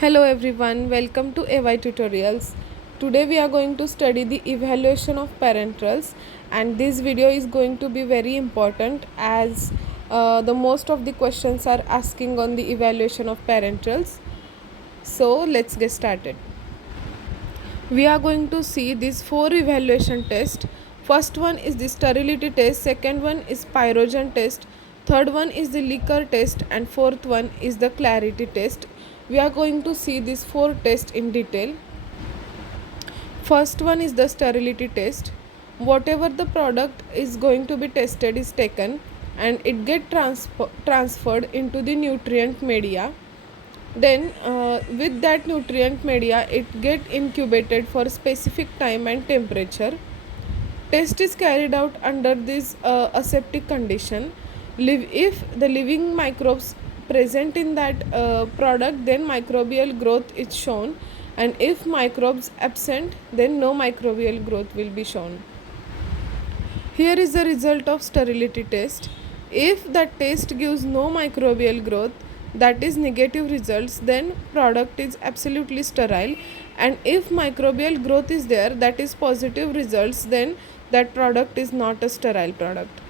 Hello everyone, welcome to AY Tutorials. Today we are going to study the evaluation of parenterals, and this video is going to be very important as the most of the questions are asking on the evaluation of parenterals. So let's get started. We are going to see these four evaluation tests. First one is the sterility test, second one is pyrogen test, third one is the liquor test, and fourth one is the clarity test. We are going to see these four tests in detail. First one is the sterility test. Whatever the product is going to be tested is taken and it get transferred into the nutrient media. Then with that nutrient media it get incubated for specific time and temperature. Test is carried out under this aseptic condition. If the living microbes present in that product, then microbial growth is shown, and if microbes absent, then no microbial growth will be shown. Here is the result of sterility test. If the test gives no microbial growth, that is negative results, then product is absolutely sterile, and if microbial growth is there, that is positive results, then that product is not a sterile product.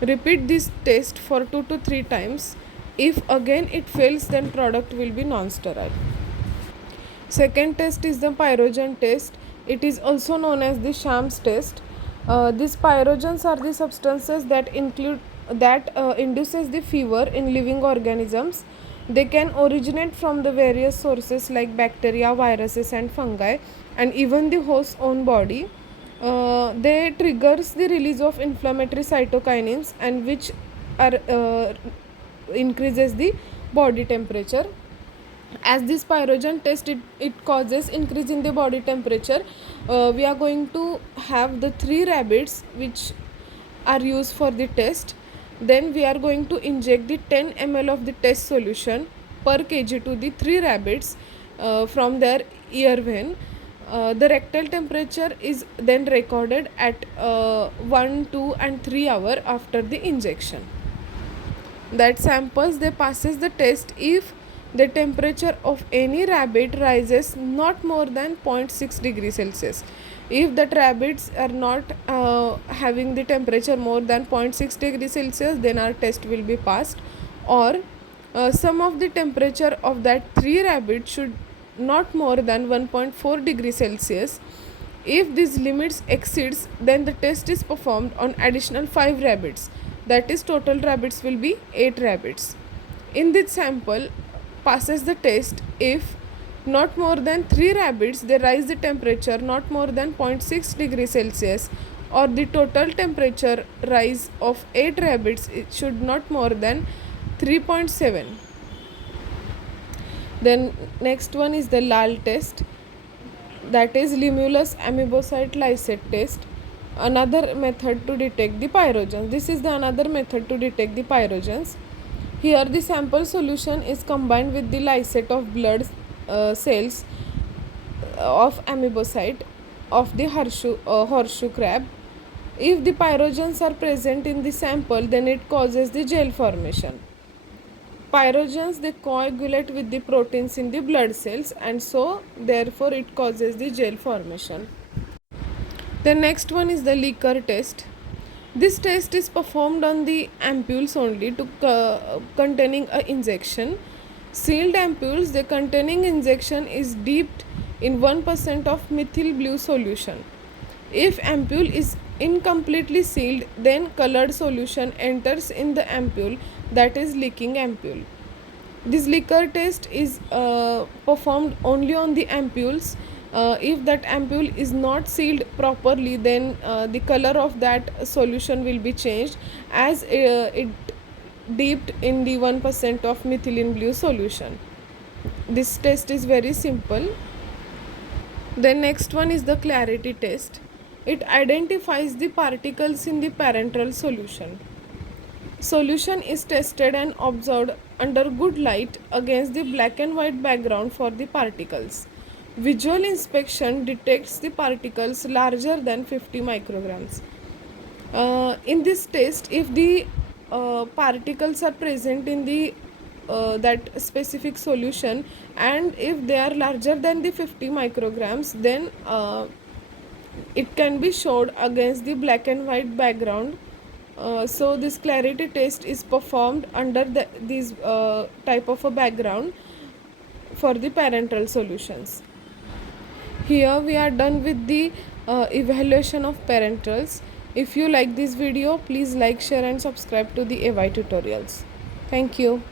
Repeat this test for 2 to 3 times. If again it fails, then product will be non-sterile. Second test is the pyrogen test. It is also known as the shams test. These pyrogens are the substances that induces the fever in living organisms. They can originate from the various sources like bacteria, viruses, and fungi, and even the host's own body. They triggers the release of inflammatory cytokinins, and which are increases the body temperature. As this pyrogen test it causes increase in the body temperature, we are going to have the 3 rabbits which are used for the test. Then we are going to inject the 10 ml of the test solution per kg to the 3 rabbits from their ear vein. The rectal temperature is then recorded at 1, 2 and 3 hours after the injection. That samples they passes the test if the temperature of any rabbit rises not more than 0 0.6 degrees Celsius. If that rabbits are not having the temperature more than 0 0.6 degrees Celsius, then our test will be passed. Or some of the temperature of that 3 rabbits should not more than 1.4 degrees Celsius. If these limits exceeds, then the test is performed on additional 5 rabbits. That is, total rabbits will be 8 rabbits. In this sample passes the test if not more than 3 rabbits they rise the temperature not more than 0.6 degrees Celsius, or the total temperature rise of 8 rabbits it should not more than 3.7. Then next one is the LAL test, that is Limulus amoebocyte lysate test. Another method to detect the pyrogens. This is the another method to detect the pyrogens. Here the sample solution is combined with the lysate of blood cells of amoebocyte of the horseshoe crab. If the pyrogens are present in the sample, then it causes the gel formation. Pyrogens they coagulate with the proteins in the blood cells, and so therefore it causes the gel formation. The next one is the liquor test. This test is performed on the ampules only to containing a injection. Sealed ampules the containing injection is dipped in 1% of methyl blue solution. If ampule is incompletely sealed, then colored solution enters in the ampule, that is leaking ampule. This liquor test is performed only on the ampules. If that ampule is not sealed properly, then the color of that solution will be changed as it dipped in the 1% of methylene blue solution. This test is very simple. The next one is the clarity test. It identifies the particles in the parenteral solution. Solution is tested and observed under good light against the black and white background for the particles. Visual inspection detects the particles larger than 50 micrograms. In this test, if the particles are present in the that specific solution, and if they are larger than the 50 micrograms, then it can be showed against the black and white background. So this clarity test is performed under these type of a background for the parental solutions. Here we are done with the evaluation of parenterals. If you like this video, please like, share and subscribe to the AY tutorials. Thank you.